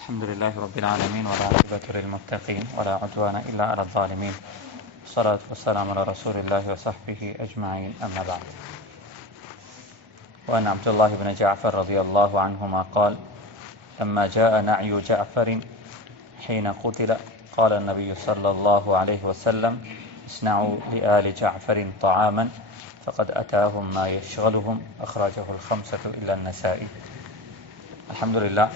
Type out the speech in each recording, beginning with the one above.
الحمد لله رب العالمين والعاقبة للمتقين ولا عدوان إلا على الظالمين والصلاة والسلام على رسول الله وصحبه أجمعين أما بعد. وأن عبد الله بن جعفر رضي الله عنهما قال: لما جاء نعي جعفر حين قتل قال النبي صلى الله عليه وسلم: اصنعوا لآل جعفر طعاما فقد أتاهم ما يشغلهم أخرجه الخمسة إلا النسائي. الحمد لله.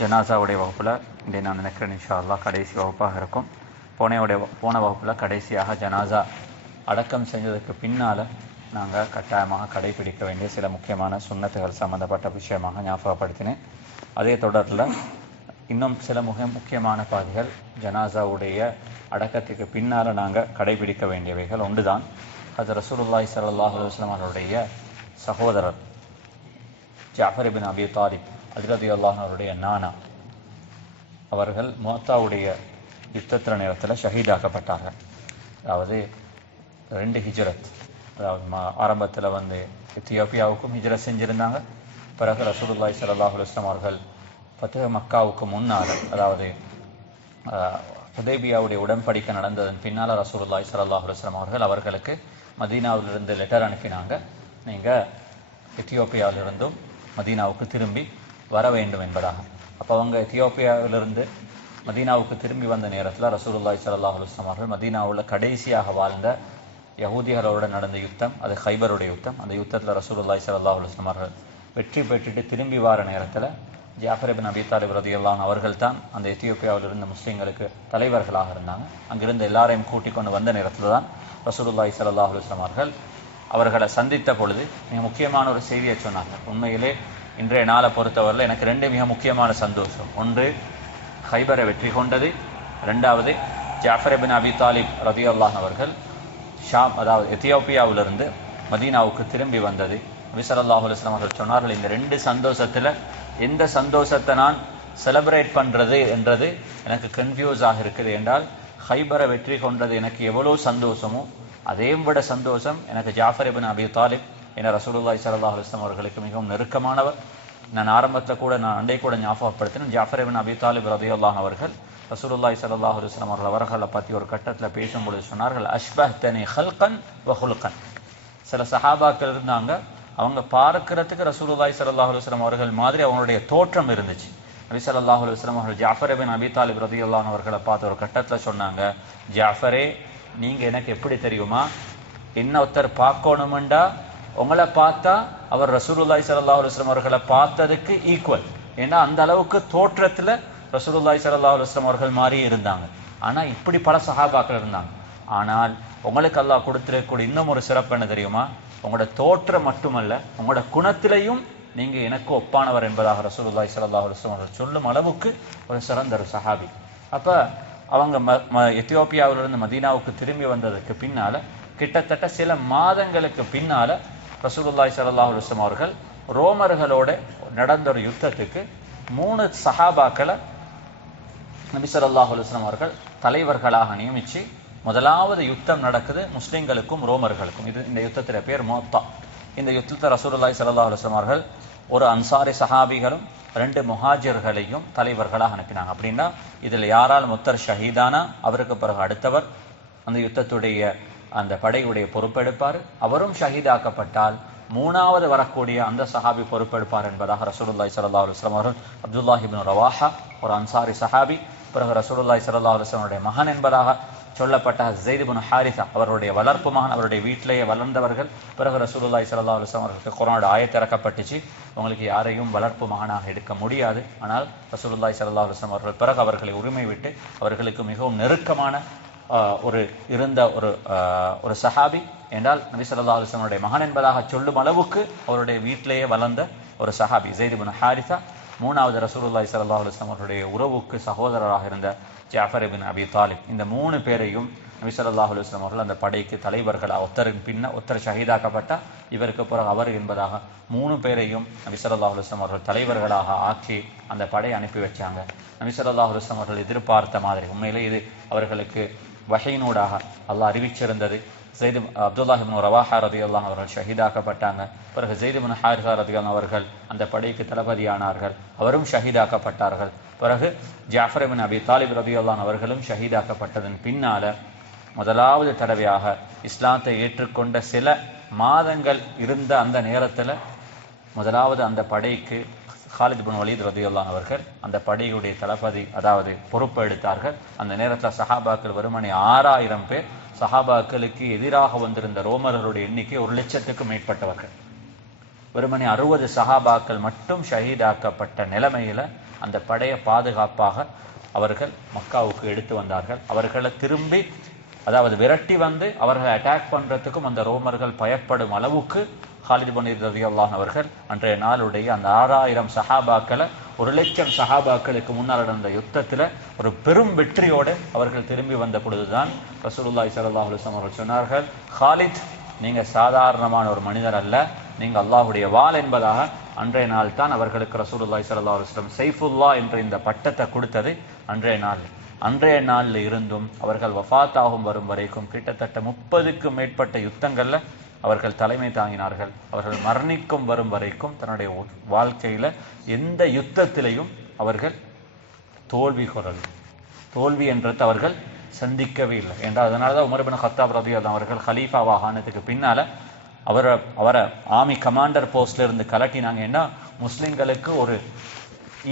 ஜனாசாவுடைய வகுப்பில் இன்றைய நான் நினைக்கிறேன் இன்ஷா அல்லாஹ் கடைசி வகுப்பாக இருக்கும். போன வகுப்பில் கடைசியாக ஜனாசா அடக்கம் செஞ்சதுக்கு பின்னால் நாங்கள் கட்டாயமாக கடைபிடிக்க வேண்டிய சில முக்கியமான சுன்னத்துகள் சம்மந்தப்பட்ட விஷயமாக ஞாபகப்படுத்தினேன். அதே தொடரில் இன்னும் சில முக்கியமான பாதிகள் ஜனாசாவுடைய அடக்கத்துக்கு பின்னால் நாங்கள் கடைபிடிக்க வேண்டியவைகள் ஒன்று தான். அது ரசூலுல்லாஹி ஸல்லல்லாஹு அலைஹி வஸல்லம் அவருடைய சகோதரர் ஜாஃபர் இப்னு அபி தாலிப் ரலியல்லாஹு அவருடைய நானா அவர்கள் முஅத்தாவுடைய யுத்தத்திர நேரத்தில் ஷஹீதாக்கப்பட்டார்கள். அதாவது 2 ஹிஜ்ரத், அதாவது ஆரம்பத்தில் எத்தியோப்பியாவுக்கும் ஹிஜ்ரத் செஞ்சுருந்தாங்க. பிறகு ரசூலுல்லாஹி ஸல்லல்லாஹு அலைஹி வஸல்லம் அவர்கள் ஃபத்ஹ் மக்காவுக்கு முன்னால், அதாவது ஹுதைபியாவுடைய உடன்படிக்கை நடந்ததன் பின்னால் ரசூலுல்லாஹி ஸல்லல்லாஹு அலைஹி வஸல்லம் அவர்கள் அவர்களுக்கு மதீனாவிலிருந்து லெட்டர் அனுப்பினாங்க. நீங்கள் எத்தியோப்பியாவிலிருந்தும் மதீனாவுக்கு திரும்பி வர வேண்டும் என்பதாக. அப்போ அவங்க எத்தியோப்பியாவிலிருந்து மதீனாவுக்கு திரும்பி வந்த நேரத்தில் ரசூலுல்லாஹி ஸல்லல்லாஹு அலைஹி வஸல்லம் அவர்கள் மதீனாவில் கடைசியாக வாழ்ந்த யஹூதிகளோடு நடந்த யுத்தம், அது ஹைபருடைய யுத்தம். அந்த யுத்தத்தில் ரசூலுல்லாஹி ஸல்லல்லாஹு அலைஹி வஸல்லம் அவர்கள் வெற்றி பெற்றுட்டு திரும்பி வர நேரத்தில் ஜாஃபர் இப்னு அபி தாலிப் ரலியல்லாஹு அவர்கள் தான் அந்த எத்தியோப்பியாவில் இருந்த முஸ்லீம்களுக்கு தலைவர்களாக இருந்தாங்க. அங்கிருந்து எல்லாரையும் கூட்டிக் கொண்டு வந்த நேரத்தில் தான் ரசூலுல்லாஹி ஸல்லல்லாஹு அலைஹி வஸல்லம் அவர்கள் அவர்களை சந்தித்த பொழுது மிக முக்கியமான ஒரு செய்தியை சொன்னாங்க. உண்மையிலே இன்றைய நாளை பொறுத்தவரையில் எனக்கு 2 மிக முக்கியமான சந்தோஷம். ஒன்று, ஹைபரை வெற்றி கொண்டது. 2வது, ஜாஃபர் இப்னு அபி தாலிப் ரலியல்லாஹு அவர்கள் ஷாம், அதாவது எத்தியோப்பியாவிலிருந்து மதீனாவுக்கு திரும்பி வந்தது. நபி ஸல்லல்லாஹு அலைஹி வஸல்லம் அவர்கள் சொன்னார்கள், இந்த 2 சந்தோஷத்தில் எந்த சந்தோஷத்தை நான் செலிப்ரேட் பண்ணுறது என்றது எனக்கு கன்ஃபியூஸாக இருக்குது. என்றால் ஹைபரை வெற்றி கொண்டது எனக்கு எவ்வளோ சந்தோஷமோ அதே விட சந்தோஷம் எனக்கு ஜாஃபர் இப்னு அபி தாலிப் என ரசூலுல்லாஹி ஸல்லல்லாஹு அலைஹி வஸல்லம் அவர்களுக்கு மிகவும் நெருக்கமானவர். நான் ஆரம்பத்தில் கூட அண்டை கூட ஞாபகப்படுத்தினேன். ஜாஃபர் இப்னு அபி தாலிப் ரலியல்லாஹு அவர்கள் ரசூலுல்லாஹி ஸல்லல்லாஹு அலைஹி வஸல்லம் அவர்களை பற்றி ஒரு கட்டத்தில் பேசும்பொழுது சொன்னார்கள், அஷ்பஹ்தனி ஹல்கன் வ ஹுல்கன். சில சஹாபாக்கள் இருந்தாங்க, அவங்க பார்க்கிறதுக்கு ரசூலுல்லாஹி ஸல்லல்லாஹு அலைஹி வஸல்லம் அவர்கள் மாதிரி அவங்களுடைய தோற்றம் இருந்துச்சு. நபி ஸல்லல்லாஹு அலைஹி வஸல்லம் அவர்கள் ஜாஃபர் இப்னு அபி தாலிப் ரலியல்லாஹு அவர்களை பார்த்து ஒரு கட்டத்தில் சொன்னாங்க, ஜாஃபரே, நீங்கள் எனக்கு எப்படி தெரியுமா, என்ன ஒருத்தர் பார்க்கணுமெண்டா உங்களை பார்த்தா அவர் ரசூலுல்லாஹி ஸல்லல்லாஹு அலைஹி வஸல்லம் அவர்களை பார்த்ததுக்கு ஈக்குவல். ஏன்னா அந்த அளவுக்கு தோற்றத்தில் ரசூலுல்லாஹி ஸல்லல்லாஹு அலைஹி வஸல்லம் அவர்கள் மாதிரி இருந்தாங்க. ஆனால் இப்படி பல சஹாபாக்கள் இருந்தாங்க. ஆனால் உங்களுக்கு அல்லாஹ் கொடுத்துருக்கக்கூடிய இன்னும் ஒரு சிறப்பு என்ன தெரியுமா, உங்களோட தோற்றம் மட்டுமல்ல, உங்களோட குணத்திலையும் நீங்கள் எனக்கு ஒப்பானவர் என்பதாக ரசூலுல்லாஹி ஸல்லல்லாஹு அலைஹி வஸல்லம் அவர்கள் சொல்லும் அளவுக்கு ஒரு சிறந்த ஒரு சஹாபி. அப்போ அவங்க எத்தியோப்பியாவிலிருந்து மதீனாவுக்கு திரும்பி வந்ததுக்கு பின்னால் கிட்டத்தட்ட சில மாதங்களுக்கு பின்னால் ரசூலுல்லாஹி ஸல்லல்லாஹு அலைஹி வஸல்லம் அவர்கள் ரோமர்களோட நடந்த ஒரு யுத்தத்துக்கு 3 சஹாபாக்களை நபி ஸல்லல்லாஹு அலைஹி வஸல்லம் அவர்கள் தலைவர்களாக நியமித்து முதலாவது யுத்தம் நடக்குது முஸ்லிம்களுக்கும் ரோமர்களுக்கும். இந்த யுத்தத்தில் பேர் முஅத்தா. இந்த யுத்தத்தை ரசூலுல்லாஹி ஸல்லல்லாஹு அலைஹி வஸல்லம் அவர்கள் ஒரு அன்சாரி சஹாபிகளும் 2 முஹாஜிர்களையும் தலைவர்களாக அனுப்பினாங்க. அப்படின்னா இதில் யாரால் முத்தர் ஷஹீதானா அவருக்கு பிறகு அடுத்தவர் அந்த யுத்தத்துடைய அந்த படையுடைய பொறுப்பெடுப்பார். அவரும் ஷஹீதாக்கப்பட்டால் 3வது வரக்கூடிய அந்த சஹாபி பொறுப்பெடுப்பார் என்பதாக ரசூலுல்லாஹி ஸல்லல்லாஹு அலைஹி வஸல்லம் அவர்கள் அப்துல்லாஹ் இப்னு ரவாஹா, ஒரு அன்சாரி சஹாபி, பிறகு ரசூலுல்லாஹி ஸல்லல்லாஹு அலைஹி வஸல்லம் மகன் என்பதாக சொல்லப்பட்ட ஸைத் இப்னு ஹாரிஸா, அவருடைய வளர்ப்பு மகன், அவருடைய வீட்டிலேயே வளர்ந்தவர்கள். பிறகு ரசூலுல்லாஹி ஸல்லல்லாஹு அலைஹி வஸல்லம் அவர்களுக்கு குர்ஆனோட ஆயத் இறக்கப்பட்டுச்சு, உங்களுக்கு யாரையும் வளர்ப்பு மகனாக எடுக்க முடியாது. ஆனால் ரசூலுல்லாஹி ஸல்லல்லாஹு அலைஹி வஸல்லம் அவர்கள் பிறகு அவர்களை உரிமை விட்டு அவர்களுக்கு மிகவும் நெருக்கமான ஒரு சஹாபி என்றால் நபி ஸல்லல்லாஹு அலைஹி வஸல்லம் மகன் என்பதாக சொல்லும் அளவுக்கு அவருடைய வீட்டிலேயே வளர்ந்த ஒரு சஹாபி ஸைத் இப்னு ஹாரிஸா. 3வது ரசூலுல்லாஹி ஸல்லல்லாஹு அலைஹி வஸல்லம் அவருடைய உறவுக்கு சகோதரராக இருந்த ஜாஃபர் இப்னு அபி தாலிப். இந்த 3 பேரையும் நபி ஸல்லல்லாஹு அலைஹி வஸல்லம் அவர்கள் அந்த படைக்கு தலைவர்களாக, ஒருத்தர் ஷஹீதாக்கப்பட்ட இவருக்கு பிறகு அவர் என்பதாக 3 பேரையும் நபி ஸல்லல்லாஹு அலைஹி வஸல்லம் அவர்கள் தலைவர்களாக ஆக்கி அந்த படையை அனுப்பி வச்சாங்க. நபி ஸல்லல்லாஹு அலைஹி வஸல்லம் அவர்கள் எதிர்பார்த்த மாதிரி உண்மையிலே இது அவர்களுக்கு வஹீனூடாக அல்லாஹ் அறிவிச்சிருந்தது. அப்துல்லாஹ் இப்னு ரவாஹா ரலியல்லாஹு அவர்கள் ஷஹீதாக்கப்பட்டாங்க. பிறகு ஸைத் இப்னு ஹாரிஸா ரலியல்லாஹு அவர்கள் அந்த படைக்கு தளபதியானார்கள், அவரும் ஷஹீதாக்கப்பட்டார்கள். பிறகு ஜாஃபர் இப்னு அபி தாலிப் ரலியல்லாஹு அவர்களும் ஷஹீதாக்கப்பட்டதன் பின்னால முதலாவது தடவையாக இஸ்லாத்தை ஏற்றுக்கொண்ட சில மாதங்கள் இருந்த அந்த நேரத்தில் முதலாவது அந்த படைக்கு ஹாலித் பின் வலீத் ரலியல்லாஹு அவர்கள் அந்த படையுடைய தளபதி, அதாவது பொறுப்பு எடுத்தார்கள். அந்த நேரத்தில் சஹாபாக்கள் வெறுமனே 6000 பேர். சஹாபாக்களுக்கு எதிராக வந்திருந்த ரோமர்களுடைய எண்ணிக்கை 1,00,000க்கும் மேற்பட்டவர்கள். வெறுமனே 60 சஹாபாக்கள் மட்டும் ஷஹீதாக்கப்பட்ட நிலைமையில அந்த படையை பாதுகாப்பாக அவர்கள் மக்காவுக்கு எடுத்து வந்தார்கள். அவர்களை திரும்பி, அதாவது விரட்டி வந்து அவர்களை அட்டாக் பண்றதுக்கும் அந்த ரோமர்கள் பயப்படும் அளவுக்கு ஹாலித் பின் வலீத் ரலியல்லாஹு அவர்கள் அன்றைய நாளுடைய அந்த 6000 சஹாபாக்களை 1,00,000 சஹாபாக்களுக்கு முன்னால் நடந்த யுத்தத்தில் ஒரு பெரும் வெற்றியோடு அவர்கள் திரும்பி வந்த பொழுதுதான் ரசூலுல்லாஹி ஸல்லல்லாஹு அலைஹி வஸல்லம் அவர்கள் சொன்னார்கள், ஹாலித், நீங்க சாதாரணமான ஒரு மனிதர் அல்ல, நீங்க அல்லாஹ்வுடைய வாள் என்பதாக. அன்றைய நாள் தான் அவர்களுக்கு ரசூலுல்லாஹி ஸல்லல்லாஹு அலைஹி வஸல்லம் சைஃபுல்லா என்ற இந்த பட்டத்தை கொடுத்தது அன்றைய நாள். அன்றைய நாளில் இருந்தும் அவர்கள் வஃபாத்தாகும் வரும் வரைக்கும் கிட்டத்தட்ட 30க்கும் மேற்பட்ட யுத்தங்கள்ல அவர்கள் தலைமை தாங்கினார்கள். அவர்கள் மரணிக்கும் வரும் வரைக்கும் தன்னுடைய வாழ்க்கையில எந்த யுத்தத்திலையும் அவர்கள் தோல்வி என்றது அவர்கள் சந்திக்கவே இல்லை. என்றால் அதனாலதான் உமர் இப்னு கத்தாப் ரலியல்லாஹு அவர்கள் ஹலீஃபாவாக ஆனதுக்கு பின்னால அவரை ஆர்மி கமாண்டர் போஸ்ட்ல இருந்து கலட்டினாங்க. ஏன்னா முஸ்லிம்களுக்கு ஒரு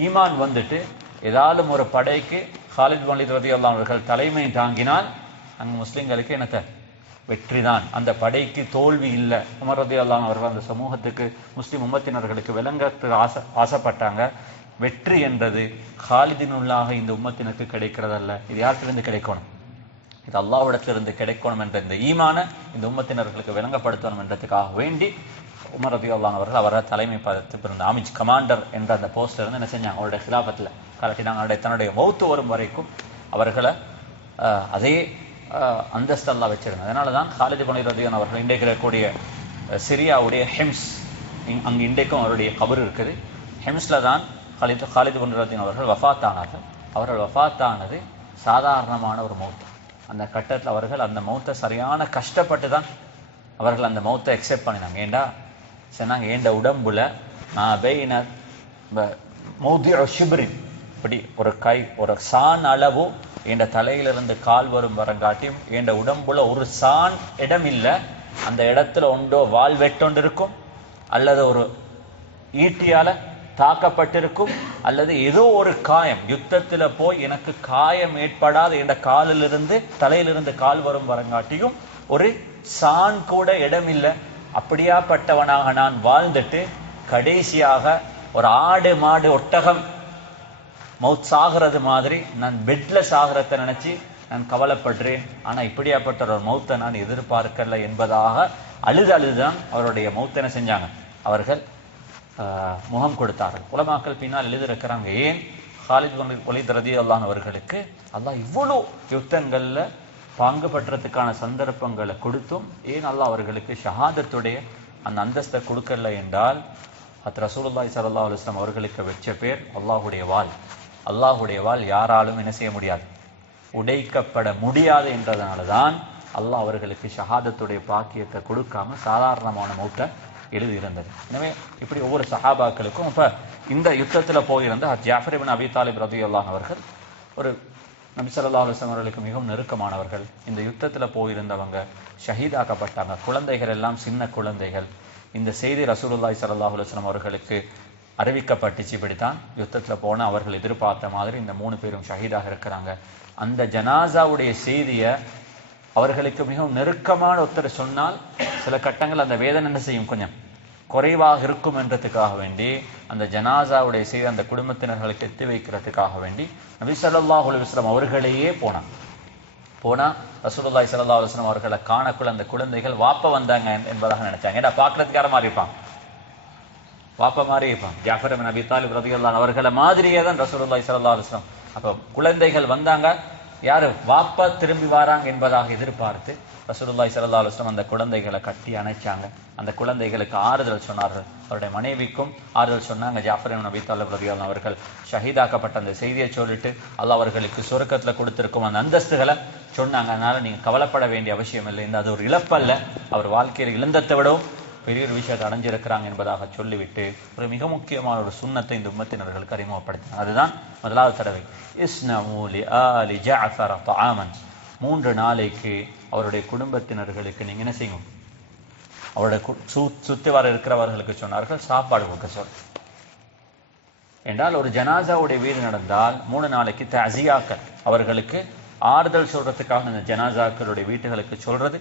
ஈமான் வந்துட்டு ஏதாவது ஒரு படைக்கு ஹாலித் பின் வலீத் ரலியல்லாஹு அவர்கள் தலைமை தாங்கினால் அங்க முஸ்லிம்களுக்கு என்னத்த வெற்றி தான், அந்த படைக்கு தோல்வி இல்லை. உமர் ரலியல்லாஹு அவர்கள் அந்த சமூகத்துக்கு, முஸ்லிம் உம்மத்தினர்களுக்கு விளங்கத்துக்கு ஆசைப்பட்டாங்க. வெற்றி என்றது ஹாலிதினுள்ளாக இந்த உம்மத்தினருக்கு கிடைக்கிறதல்ல, இது யார்கிட்டிருந்து கிடைக்கணும்? இது அல்லாஹ்விடத்திலிருந்து கிடைக்கணும் என்ற இந்த ஈமான இந்த உம்மத்தினர்களுக்கு விளங்கப்படுத்தணும் என்றதுக்காக வேண்டி உமர் ரலியல்லாஹு அவர்கள் அவரை தலைமை பதத்துக்கு இருந்த ஆர்மி கமாண்டர் என்ற அந்த போஸ்ட்ல இருந்து என்ன செஞ்சாங்க, அவருடைய கிலாபத்தில் கலட்டினாங்க. தன்னுடைய மௌத்து வரும் வரைக்கும் அவர்களை அதே அந்தஸ்தெல்லாம் வச்சிருந்தாங்க. அதனால தான் ஹாலித் பின் வலீத் ரலியல்லாஹு அவர்கள் இன்றைக்கு இருக்கக்கூடிய சிரியாவுடைய ஹெம்ஸ், அங்கு இன்றைக்கும் அவருடைய கபர் இருக்குது. ஹெம்ஸ்ல தான் ஹாலித் பின் வலீத் அவர்கள் வஃபாத்தானார்கள். அவர்கள் வஃபாத்தானது சாதாரணமான ஒரு மௌத். அந்த கட்டத்தில் அவர்கள் அந்த மௌத்தை சரியான கஷ்டப்பட்டு தான் அவர்கள் அந்த மௌத்தை அக்செப்ட் பண்ணினாங்க. ஏண்டா சொன்னாங்க, ஏண்ட உடம்புல இப்படி ஒரு சான் அளவு என் தலையிலிருந்து கால் வரும் வரங்காட்டியும் என் உடம்புல ஒரு சான் இடம் இல்லை. அந்த இடத்துல ஒன்றோ வால் வெட்டொண்டு இருக்கும், அல்லது ஒரு ஈட்டியால தாக்கப்பட்டிருக்கும், அல்லது ஏதோ ஒரு காயம். யுத்தத்துல போய் எனக்கு காயம் ஏற்படாத என் காலிலிருந்து தலையிலிருந்து கால் வரும் வரங்காட்டியும் ஒரு சான் கூட இடம் இல்லை. அப்படியாப்பட்டவனாக நான் வாழ்ந்துட்டு கடைசியாக ஒரு ஆடு மாடு ஒட்டகம் மவுத் சாகிறது மாதிரி நான் பெட்ல சாகிறத நினைச்சு நான் கவலைப்படுறேன். ஆனா இப்படியாப்பட்ட ஒரு மௌத்தை நான் எதிர்பார்க்கல என்பதாக அழுதுதான் அவருடைய மௌத்தை என்ன செஞ்சாங்க, அவர்கள் முகம் கொடுத்தார்கள். உலமாக்கள் பின்னால் எழுதியிருக்கிறாங்க, ஏன் ஹாலித் பின் வலீத் ரலியல்லாஹு அவர்களுக்கு அல்லாஹ் இவ்வளவு யுத்தங்கள்ல பங்கு பெற்றதுக்கான சந்தர்ப்பங்களை கொடுத்தும் ஏன் அல்லாஹ் அவர்களுக்கு ஷஹாதத்துடைய அந்த அந்தஸ்தை கொடுக்கல என்றால், ரசூலுல்லாஹி ஸல்லல்லாஹு அலைஹி வஸல்லம் அவர்களுக்கு வச்ச பேர் அல்லாஹுடைய வாள். அல்லாஹுடைய வாள் யாராலும் என்ன செய்ய முடியாது, உடைக்கப்பட முடியாது என்றதுனால தான் அல்லாஹ் அவர்களுக்கு ஷஹாதத்துடைய பாக்கியத்தை கொடுக்காம சாதாரணமான மௌத்தை எழுதியிருந்தது. எனவே இப்படி ஒவ்வொரு சஹாபாக்களுக்கும் இப்ப இந்த யுத்தத்துல போயிருந்த ஜாஃபர் இப்னு அபி தாலிப் ரலியல்லாஹு அவர்கள் ஒரு நபி ஸல்லல்லாஹு அலைஹி வஸல்லம் அவர்களுக்கு மிகவும் நெருக்கமானவர்கள். இந்த யுத்தத்துல போயிருந்தவங்க ஷஹீதாக்கப்பட்டாங்க. குழந்தைகள் எல்லாம் சின்ன குழந்தைகள். இந்த செய்தி ரசூலுல்லாஹி ஸல்லல்லாஹு அலைஹி வஸல்லம் அவர்களுக்கு அறிவிக்கப்பட்டுச்சு. இப்படித்தான் யுத்தத்துல போன அவர்கள் எதிர்பார்த்த மாதிரி இந்த 3 பேரும் ஷஹீதாக இருக்கிறாங்க. அந்த ஜனாசாவுடைய செய்தியை அவர்களுக்கு மிகவும் நெருக்கமான ஒருத்தர் சொன்னால் சில கட்டங்கள் அந்த வேதனை என்ன செய்யும், கொஞ்சம் குறைவாக இருக்கும் என்றதுக்காக வேண்டி அந்த ஜனாசாவுடைய செய்தி அந்த குடும்பத்தினர்களுக்கு எத்தி வைக்கிறதுக்காக வேண்டி நபி ஸல்லல்லாஹு அலைஹி வஸல்லம் அவர்களையே போனா ரசூலுல்லாஹி ஸல்லல்லாஹு அலைஹி வஸல்லம் அவர்களை காணக்குள்ள அந்த குழந்தைகள் வாப்ப வந்தாங்க என்பதாக நினைச்சாங்க. ஏன்னா பார்க்கறதுக்கு யார மாதிரி இருப்பாங்க, வாப்ப மாதிரி இருப்பாங்க. ஜாஃபர் இப்னு அபி தாலிப் ரலியல்லாஹு அவர்களை மாதிரியே தான் ரசூலுல்லாஹி ஸல்லல்லாஹு அலைஹி வஸல்லம். அப்போ குழந்தைகள் வந்தாங்க, யாரு வாப்பா திரும்பி வராங்க என்பதாக எதிர்பார்த்து ரசூலுல்லாஹி ஸல்லல்லாஹு அலைஹி வஸல்லம் அந்த குழந்தைகளை கட்டி அணைச்சாங்க. அந்த குழந்தைகளுக்கு ஆறுதல் சொன்னார்கள். அவருடைய மனைவிக்கும் ஆறுதல் சொன்னாங்க. ஜாஃபர் இப்னு அபீ தாலிப் ரலியல்லாஹு அவர்கள் ஷஹீதாக்கப்பட்ட அந்த செய்தியை சொல்லிட்டு அல்லாஹ் அவர்களுக்கு சொர்க்கத்துல கொடுத்திருக்கும் அந்த அந்தஸ்துகளை சொன்னாங்க. அதனால நீங்க கவலைப்பட வேண்டிய அவசியம் இல்லை, இந்த அது ஒரு இழப்பல்ல, அவர் வாழ்க்கையில் இழந்ததை விடவும் பெரிய ஒரு விஷயத்தை அடைஞ்சிருக்கிறாங்க என்பதாக சொல்லிவிட்டு ஒரு மிக முக்கியமான ஒரு சுன்னத்தை இந்த உம்மத்தினர்களுக்கு அறிமுகப்படுத்தினார். அதுதான் முதலாவது தடவை இஸ்னஉ லிஆலி ஜஅஃபர் தஆமன். 3 நாளைக்கு அவருடைய குடும்பத்தினர்களுக்கு நீங்க என்ன செய்யும், அவருடைய சுத்தி வர இருக்கிறவர்களுக்கு சொன்னார்கள் சாப்பாடு கொடுக்க சொல் என்றால். ஒரு ஜனாசாவுடைய வீடு நடந்தால் 3 நாளைக்கு தஅஸியாக்கள், அவர்களுக்கு ஆறுதல் சொல்றதுக்காக இந்த ஜனாசாக்களுடைய வீட்டுகளுக்கு சொல்றது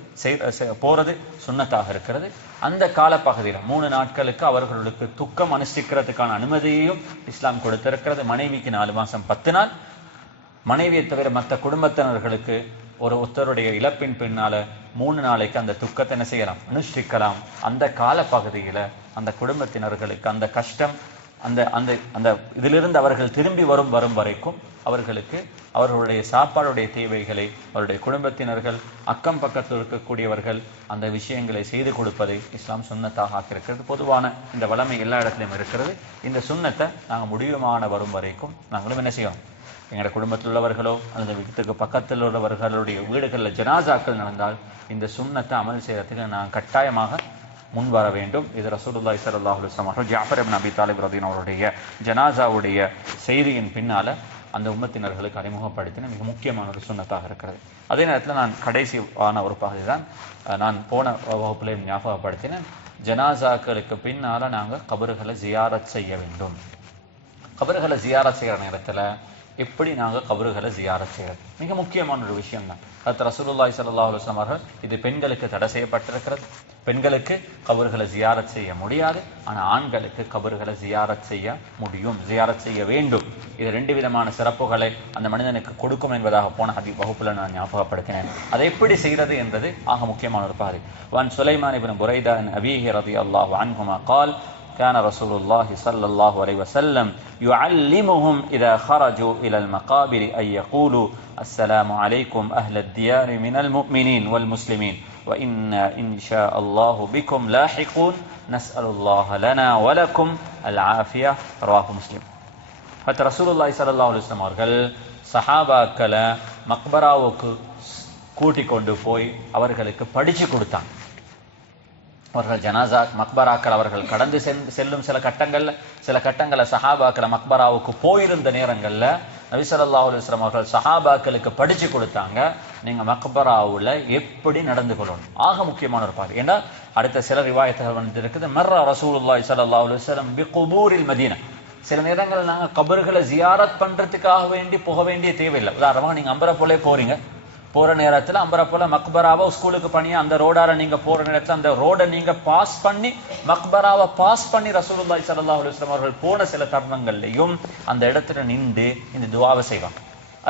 போறது சுன்னத்தாக இருக்கிறது. அந்த காலப்பகுதியில் 3 நாட்களுக்கு அவர்களுக்கு துக்கம் அனுஷ்டிக்கிறதுக்கான அனுமதியையும் இஸ்லாம் கொடுத்திருக்கிறது. மனைவிக்கு 4 மாசம் 10 நாள், மனைவியை தவிர மற்ற குடும்பத்தினர்களுக்கு ஒருத்தருடைய இழப்பின் பின்னால 3 நாளைக்கு அந்த துக்கத்தை என்ன செய்யலாம், அனுஷ்டிக்கலாம். அந்த காலப்பகுதியில அந்த குடும்பத்தினர்களுக்கு அந்த கஷ்டம் அந்த அந்த அந்த இதிலிருந்து அவர்கள் திரும்பி வரும் வரைக்கும் அவர்களுக்கு அவர்களுடைய சாப்பாடுடைய தேவைகளை அவருடைய குடும்பத்தினர்கள் அக்கம் பக்கத்தில் இருக்கக்கூடியவர்கள் அந்த விஷயங்களை செய்து கொடுப்பதை இஸ்லாம் சுன்னத்தாக ஆக்கியிருக்கிறது. பொதுவான இந்த வளமை எல்லா இடத்துலையும் இருக்கிறது. இந்த சுன்னத்தை நாங்கள் முடிவுமான வரும் வரைக்கும் நாங்களும் என்ன செய்யணும், எங்களோட குடும்பத்தில் உள்ளவர்களோ அல்லது வீட்டுக்கு பக்கத்தில் உள்ளவர்களுடைய வீடுகளில் ஜனாசாக்கள் நடந்தால் இந்த சுன்னத்தை அமல் செய்யறதுக்கு நான் கட்டாயமாக முன் வர வேண்டும். இது ரசூலுல்லாஹி ஸல்லல்லாஹு அலைஹி வஸல்லம் ஜாஃபர் இப்னு அபீ தாலிப் ரலியல்லாஹு அவருடைய ஜனாசாவுடைய செய்தியின் பின்னால அந்த உம்மத்தினர்களுக்கு அறிமுகப்படுத்தின மிக முக்கியமான ஒரு சுன்னத்தாக இருக்கிறது. அதே நேரத்தில் நான் கடைசியான ஒரு பகுதி தான் நான் போன வகுப்பிலே ஞாபகப்படுத்தினேன். ஜனாசாக்களுக்கு பின்னால நாங்கள் கபறுகளை ஜியாரத் செய்ய வேண்டும். கபறுகளை ஜியாரத் செய்கிற நேரத்தில் எப்படி நாங்கள் கபறுகளை ஜியாரத் செய்யறது மிக முக்கியமான ஒரு விஷயம் தான். அது ரசூலுல்லாஹி ஸல்லல்லாஹு அலைஹி வஸல்லம் அவர்கள் இது பெண்களுக்கு தடை செய்யப்பட்டிருக்கிறது. பெண்களுக்கு கபறுகளை ஜியாரத் செய்ய முடியாது, ஆனால் ஆண்களுக்கு கபறுகளை ஜியாரத் செய்ய முடியும், ஜியாரத் செய்ய வேண்டும். இது 2 விதமான சிறப்புகளை அந்த மனிதனுக்கு கொடுக்கும் என்பதாக போன வகுப்புல நான் ஞாபகப்படுத்தினேன். அதை எப்படி செய்கிறது என்பது ஆக முக்கியமான ஒரு பாதை. வான் சுலைமான் இப்னு புரைதா அபீஹி ரலியல்லாஹு அன்ஹுமா قال كان رسول الله صلى الله عليه وسلم يعلمهم إذا خرجوا إلى المقابر أن يقولوا السلام عليكم أهل الديار من المؤمنين والمسلمين وإنا إن شاء الله بكم لاحقون نسأل الله لنا ولكم العافية رواه مسلم. حتى رسول الله صلى الله عليه وسلم அவர்கள் சஹாபாக்களை மக்பராவுக்கு கூட்டிக் கொண்டு போய் அவர்களுக்கு படிச்சு கொடுத்தாங்க. அவர்கள் ஜனாசா மக்பராக்கள் அவர்கள் கடந்து செல்லும் சில கட்டங்கள்ல சஹாபாக்களை மக்பராவுக்கு போயிருந்த நேரங்கள்ல நபி ஸல்லல்லாஹு அலைஹி வஸல்லம் அவர்கள் சஹாபாக்களுக்கு படிச்சு கொடுத்தாங்க, நீங்க மக்பராவுல எப்படி நடந்து கொள்ளணும். ஆக முக்கியமான ஒரு பாதி. ஏன்னா அடுத்த சில ரிவாயத்துகள் வந்து இருக்குது, மர்ர ரசூலுல்லாஹி ஸல்லல்லாஹு அலைஹி வஸல்லம் பிகுபூரில் மதீனா. சில நேரங்கள் நாங்க கபறுகளை ஜியாரத் பண்றதுக்காக வேண்டி போக வேண்டிய தேவையில்லை. உதாரணமாக நீங்க அம்பரப்போலே போறீங்க, போற நேரத்தில் அம்பரப்போல மக்பராவை ஸ்கூலுக்கு பண்ணியா அந்த ரோடார நீங்க போற நேரத்தில் அந்த ரோடை நீங்க பாஸ் பண்ணி மக்பராவை பாஸ் பண்ணி ரசூலுல்லாஹி ஸல்லல்லாஹு அலைஹி வஸல்லம் அவர்கள் போன சில தருணங்கள்லையும் அந்த இடத்துல நின்று இந்த துஆவை செய்வாங்க.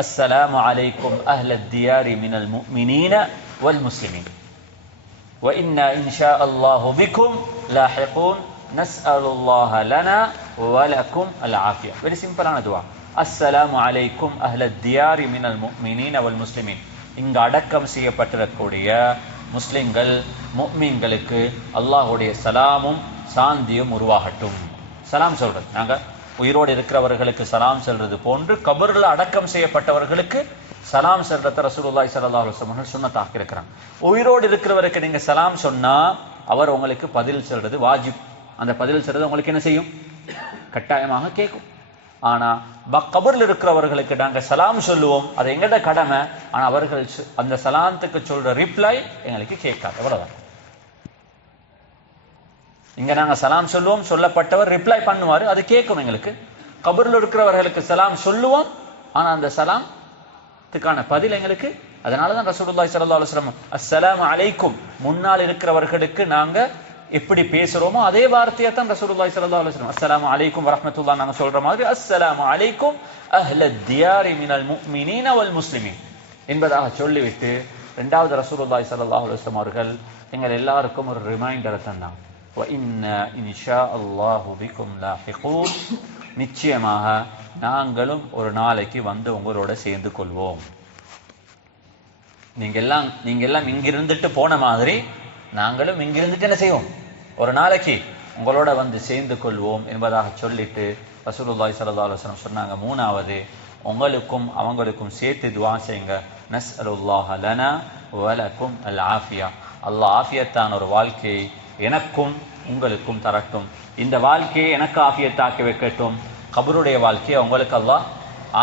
அஸ்ஸலாமு அலைக்கும் அஹ்லத் தியாரி மினல் முஃமினீன வல் முஸ்லிமீன் வ இன்னா இன்ஷா அல்லாஹு பிக்கும் லாஹிகூன் நஸ்அலுல்லாஹ லனா வ லக்கும் அல் ஆஃபியா. வெரி சிம்பிளான துஆ. அஸ்ஸலாமு அலைக்கும் அஹ்லத் தியாரி மினல் முஃமினீன வல் முஸ்லிமீன். இங்கு அடக்கம் செய்யப்பட்டிருக்கக்கூடிய முஸ்லிம்கள் முஃமின்களுக்கு அல்லாஹ்வுடைய சலாமும் சாந்தியும் உருவாகட்டும். சலாம் சொல்றது நாங்க உயிரோடு இருக்கிறவர்களுக்கு சலாம் சொல்றது போன்று கபர்ல அடக்கம் செய்யப்பட்டவர்களுக்கு சலாம் சொல்றத ரசூலுல்லாஹி ஸல்லல்லாஹு அலைஹி வஸல்லம் சுன்னத்தாக்கி இருக்கிறாங்க. உயிரோடு இருக்கிறவருக்கு நீங்க சலாம் சொன்னா அவர் உங்களுக்கு பதில் சொல்றது வாஜிப். அந்த பதில் சொல்றது உங்களுக்கு என்ன செய்யும், கட்டாயமாக கேட்கும். ஆனா கபர்ல இருக்கிறவர்களுக்கு நாங்க சலாம் சொல்லுவோம், அது எங்கட கடமை. ஆனா அவர்கள் அந்த சலாத்துக்கு சொல்ற ரிப்ளை எங்களுக்கு கேட்காது. அவ்வளவுதான். இங்க நாங்க சலாம் சொல்லுவோம், சொல்லப்பட்டவர் ரிப்ளை பண்ணுவாரு, அது கேட்கும் எங்களுக்கு. கபர்ல இருக்கிறவர்களுக்கு சலாம் சொல்லுவோம், ஆனா அந்த சலாத்துக்கான பதில் எங்களுக்கு. அதனாலதான் ரசூலுல்லாஹி ஸல்லல்லாஹு அலைஹி வஸல்லம் அஸ்ஸலாமு அலைக்கும் முன்னால் இருக்கிறவர்களுக்கு நாங்க எப்படி பேசுறோமோ அதே வார்த்தையை தான் ரசூலுல்லாஹி ஸல்லல்லாஹு அலைஹி வஸல்லம் அஸ்ஸலாமு அலைக்கும் வரஹ்மத்துல்லாஹ் நாங்க சொல்ற மாதிரி அஸ்ஸலாமு அலைக்கும் அஹ்லத் தியாரி மினல் முஃமினீன வல் முஸ்லிமீன் என்பதாக சொல்லிவிட்டு இரண்டாவது ரசூலுல்லாஹி ஸல்லல்லாஹு அலைஹி வஸல்லம் அவர்கள் எங்கள் எல்லாருக்கும் ஒரு ரிமைண்டரை தந்தாங்க. வ இன்னா இன்ஷா அல்லாஹு பிக்கும் லாஹிகூன். நிச்சயமாக நாங்களும் ஒரு நாளைக்கு வந்து உங்களோட சேர்ந்து கொள்வோம். நீங்க எல்லாம் இங்கிருந்துட்டு போன மாதிரி நாங்களும் இங்கிருந்துட்டு என்ன செய்வோம், ஒரு நாளைக்கு உங்களோட வந்து சேர்ந்து கொள்வோம் என்பதாக சொல்லிட்டு ரசூலுல்லாஹி ஸல்லல்லாஹு அலைஹி வஸல்லம் சொன்னாங்க, மூணாவது உங்களுக்கும் அவங்களுக்கும் சேர்த்து துஆ செய்யுங்க. நஸ்அலுல்லாஹ லனா வலக்கும் அல் ஆஃபியா. அல்லாஹ் ஆஃபியத்தான ஒரு வாழ்க்கையை எனக்கும் உங்களுக்கும் தரட்டும். இந்த வாழ்க்கையை எனக்கு ஆஃபியத்தாக்கி வைக்கட்டும். கபருடைய வாழ்க்கையை உங்களுக்கு அல்லாஹ்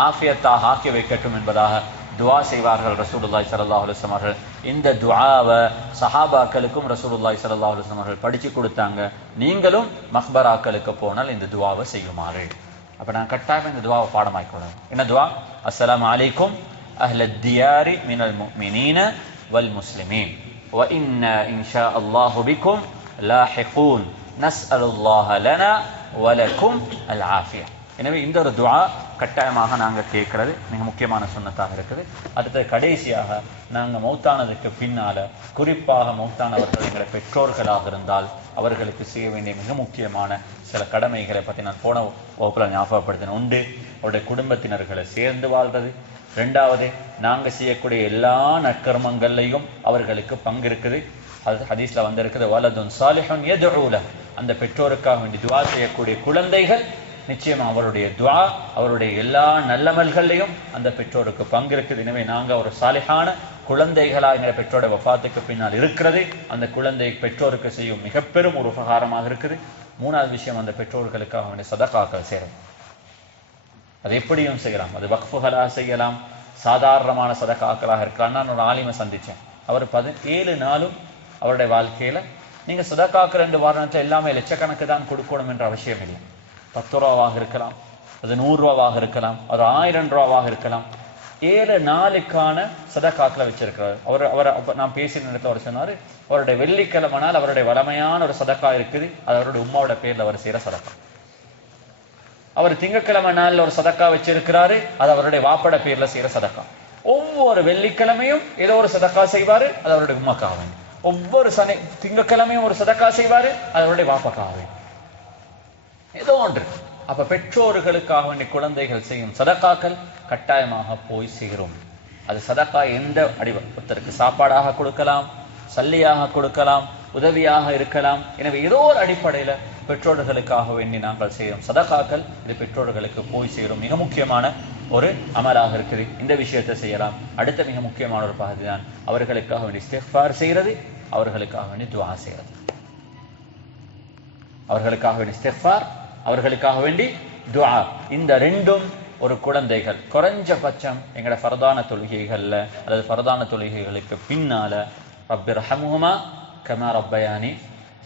ஆஃபியத்தாக ஆக்கி வைக்கட்டும் என்பதாக துஆ செய்வார்கள் ரசூலுல்லாஹி ஸல்லல்லாஹு அலைஹி வஸல்லம் அவர்கள். இந்த துஆவை சஹாபாக்களுக்கும் ரசூலுல்லாஹி ஸல்லல்லாஹு அலைஹி வஸல்லம் அவர்கள் படிச்சு கொடுத்தாங்க. நீங்களும் மக்பராக்களுக்கு போனால் இந்த துஆவை செய்யுமாறு. அப்ப நான் கட்டாயம் இந்த துஆவை பாடமாக்கிக்கொள்ளணும். என்ன துஆ? அஸ்ஸலாமு அலைக்கும் அஹ்லத் தியாரி மினல் முஃமினீன வல் முஸ்லிமீன் வ இன்னா இன்ஷா அல்லாஹு பிக்கும் லாஹிகூன் நஸ்அலுல்லாஹ லனா வலக்கும் அல் ஆஃபியா. எனவே இந்த ஒரு துஆ கட்டாயமாக நாங்கள் கேட்கறது மிக முக்கியமான சுன்னத்தாக இருக்குது. அடுத்த கடைசியாக நாங்கள் மௌத்தானதுக்கு பின்னால, குறிப்பாக மௌத்தானவர்கள் எங்களை பெற்றோர்களாக இருந்தால் அவர்களுக்கு செய்ய வேண்டிய மிக முக்கியமான சில கடமைகளை பற்றி நான் போன வகுப்பில் ஞாபகப்படுத்தினேன். உண்டு, அவருடைய குடும்பத்தினர்களை சேர்ந்து வாழ்றது. ரெண்டாவது, நாங்கள் செய்யக்கூடிய எல்லா நற்கர்மங்கள்லையும் அவர்களுக்கு பங்கு இருக்குது. அது ஹதீஸ்ல வந்திருக்குது, வலதுன் சாலிஹுன் யதுஉ லஹு. அந்த பெற்றோருக்காக வேண்டி துஆ செய்யக்கூடிய குழந்தைகள் நிச்சயமா அவருடைய துஆ, அவருடைய எல்லா நல்லமல்களையும் அந்த பெற்றோருக்கு பங்கு இருக்குது. எனவே நாங்கள் ஒரு சாலிஹான குழந்தைகளா என்ற பெற்றோட வஃபாத்துக்கு பின்னால் இருக்கிறது அந்த குழந்தை பெற்றோருக்கு செய்யும் மிக பெரும் ஒரு உபகாரமாக இருக்குது. மூணாவது விஷயம், அந்த பெற்றோர்களுக்காக வேண்டிய சதகாக்கள் செய்யறது. அது எப்படியும் செய்யலாம். அது வக்ஃபுகளாக செய்யலாம், சாதாரணமான சதகாக்களாக இருக்கலாம். நான் ஒரு ஆலிமை சந்திச்சேன். அவர் 17 நாளும் அவருடைய வாழ்க்கையில நீங்க சதகாக்கள் 2 வாரணத்துல எல்லாமே லட்சக்கணக்கு தான் கொடுக்கணும் என்ற அவசியம் இல்லை. 10 ரூபாவாக இருக்கலாம், அது 100 ரூபாவாக இருக்கலாம், அது 1000 ரூபாவாக இருக்கலாம். 7 நாளுக்கான சதகாக்களை வச்சிருக்கிறார். அவர் நான் பேசின இடத்துல அவர் சொன்னாரு, அவருடைய வெள்ளிக்கிழமை நாள் அவருடைய வளமையான ஒரு சதக்கா இருக்குது. அது அவருடைய உம்மாவோட பேர்ல அவர் செய்யற சதக்கா. அவர் திங்கக்கிழமை நாள்ல ஒரு சதக்கா வச்சிருக்கிறாரு. அது அவருடைய வாப்பட பேர்ல செய்யற சதக்கா. ஒவ்வொரு வெள்ளிக்கிழமையும் ஏதோ ஒரு சதக்கா செய்வாரு. அது அவருடைய உம்மாக்காக வேண்டி. ஒவ்வொரு திங்கக்கிழமையும் ஒரு சதக்கா செய்வாரு. அது அவருடைய வாப்பக்காக வேண்டி. ஏதோ ஒன்று. அப்ப பெற்றோர்களுக்காக வேண்டிய குழந்தைகள் செய்யும் சதக்காக்கள் கட்டாயமாக போய் சேரும். அது சதக்கா எந்த ஒருத்தருக்கு சாப்பாடாக கொடுக்கலாம், சல்லியாக கொடுக்கலாம், உதவியாக இருக்கலாம். எனவே ஏதோ ஒரு அடிப்படையில பெற்றோர்களுக்காக வேண்டி நாங்கள் செய்யும் சதக்காக்கள் இது பெற்றோர்களுக்கு போய் சேரும். மிக முக்கியமான ஒரு அமலாக இருக்குது. இந்த விஷயத்தை செய்யலாம். அடுத்த மிக முக்கியமான ஒரு பகுதி தான் அவர்களுக்காக வேண்டி இஸ்திக்ஃபார் செய்யறது, அவர்களுக்காக வேண்டி துஆ செய்யறது. அவர்களுக்காக வேண்டி இஸ்திக்ஃபார், அவர்களுக்காக வேண்டி துஆ. இந்த ரெண்டும் ஒரு குழந்தைகள் குறைஞ்சபட்சம் எங்களோட ஃபர்தான தொழுகைகள்ல அல்லது ஃபர்தான தொழுகைகளுக்கு பின்னால ரப்பிர்ஹம்ஹுமா கமா ரப்பயானி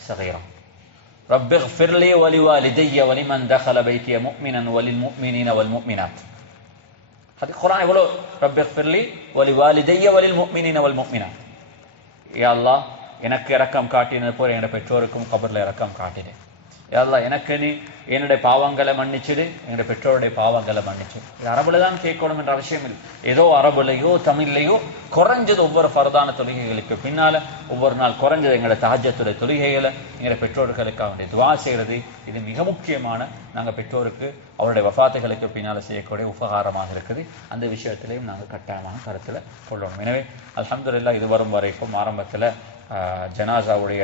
ஸகீரா, ரப்பிக்ஃபிர்லி வலிவாலிதைய வலிமன் தഖல பைத்திய முஃமினன் வலில் முஃமினீன வல் முஃமினாத். அது குர்ஆன் எவ்வளோ, ரப்பிக்ஃபிர்லி வலிவாலிதைய வலில் முஃமினீன வல் முஃமினாத். யா அல்லாஹ், எனக்கு இரக்கம் காட்டினது போல என்னோட பெற்றோருக்கும் கபர்ல இரக்கம் காட்டினேன். யா அல்லாஹ், எனக்கு நீ என்னுடைய பாவங்களை மன்னிச்சிடு, என்னுடைய பெற்றோருடைய பாவங்களை மன்னிச்சிடு. இது அரபுல தான் கேட்கணும் என்ற அவசியம் இல்லை. ஏதோ அரபுலையோ தமிழ்லையோ குறைஞ்சது ஒவ்வொரு ஃபர்தான தொழுகைகளுக்கு பின்னால ஒவ்வொரு நாள் குறைஞ்சது எங்களோட தஹஜ்ஜத்துடைய தொழுகைகளை எங்களுடைய பெற்றோர்களுக்காக வேண்டிய துஆ செய்கிறது. இது மிக முக்கியமான நாங்கள் பெற்றோருக்கு அவருடைய வஃபாத்துகளுக்கு பின்னால் செய்யக்கூடிய உபகாரமாக இருக்குது. அந்த விஷயத்திலையும் நாங்கள் கட்டாயமாக கருத்தில் கொள்ளணும். எனவே அல்ஹம்துலில்லாஹ் இது வரும் வரைக்கும் ஆரம்பத்தில் ஜனாசாவுடைய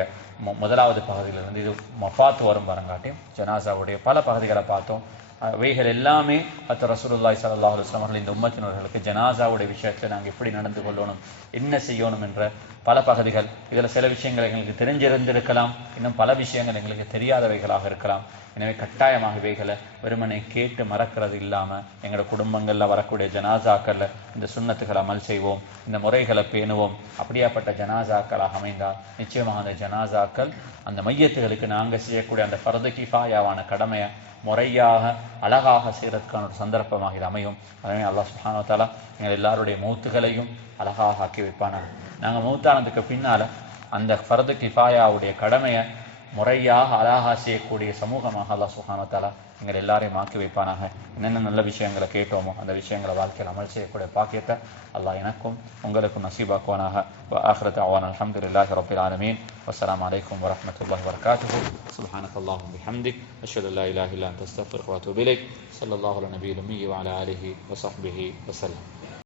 முதலாவது பகுதியிலிருந்து இது வஃபாத் வரும் வரங்காட்டியும் ஜனாசாவுடைய பல பகுதிகளை பார்த்தோம். அவைகள் எல்லாமே ரசூலுல்லாஹி ஸல்லல்லாஹு அலைஹி வஸல்லம் இந்த உம்மத்தினர்களுக்கு ஜனாசாவுடைய விஷயத்தில் நாங்கள் எப்படி நடந்து கொள்ளணும், என்ன செய்யணும் என்ற பல பகுதிகள். இதில் சில விஷயங்கள் எங்களுக்கு தெரிஞ்சிருந்திருக்கலாம், இன்னும் பல விஷயங்கள் எங்களுக்கு தெரியாதவைகளாக இருக்கலாம். எனவே கட்டாயமாக இவைகளை வெறுமனை கேட்டு மறக்கிறது இல்லாமல் எங்களோட குடும்பங்களில் வரக்கூடிய ஜனாசாக்களில் இந்த சுன்னத்துக்களை அமல் செய்வோம், இந்த முறைகளை பேணுவோம். அப்படியாப்பட்ட ஜனாசாக்களாக அமைந்தால் நிச்சயமாக அந்த ஜனாசாக்கள் அந்த மையத்துகளுக்கு நாங்கள் செய்யக்கூடிய அந்த ஃபர்து கிஃபாயாவான கடமையை முறையாக அழகாக செய்கிறதுக்கான ஒரு சந்தர்ப்பமாக இது அமையும். அதனை அல்லாஹ் சுப்ஹானஹு வ தஆலா எங்கள் எல்லாருடைய மௌத்துகளையும் அழகாக ஆக்கி வைப்பானாங்க. நாங்கள் மௌத்தானதுக்கு பின்னால் அந்த ஃபர்து கிஃபாயாவுடைய கடமையை முறையாக அழகாக செய்யக்கூடிய சமூகமாக அல்லாஹ் சுப்ஹானஹு வ தஆலா எங்கள் எல்லாரையும் ஆக்கி வைப்பானாக. என்னென்ன நல்ல விஷயங்களை கேட்டோமோ அந்த விஷயங்களை வாழ்க்கையில் அமல் செய்யக்கூடிய பாக்கியத்தை அல்லாஹ் எனக்கும் உங்களுக்கும் நசீபாக்குவானாக. ஆখিরাত அவானா அல்ஹம்துலில்லாஹி ரப்பில் ஆலமீன். வஸ்ஸலாமு அலைக்கும் வரஹ்மத்துல்லாஹி வபரகாத்துஹு. சுப்ஹானக்கல்லாஹும்ம பிஹம்திக் அஷ்ஹது அல்லா இலாஹா இல்லா அன்த அஸ்தக்ஃபிருக வ அத்தூபு இலைக். ஸல்லல்லாஹு அலா நபியில் உம்மி வ அலா ஆலிஹி வ ஸஹ்பிஹி வஸல்லம்.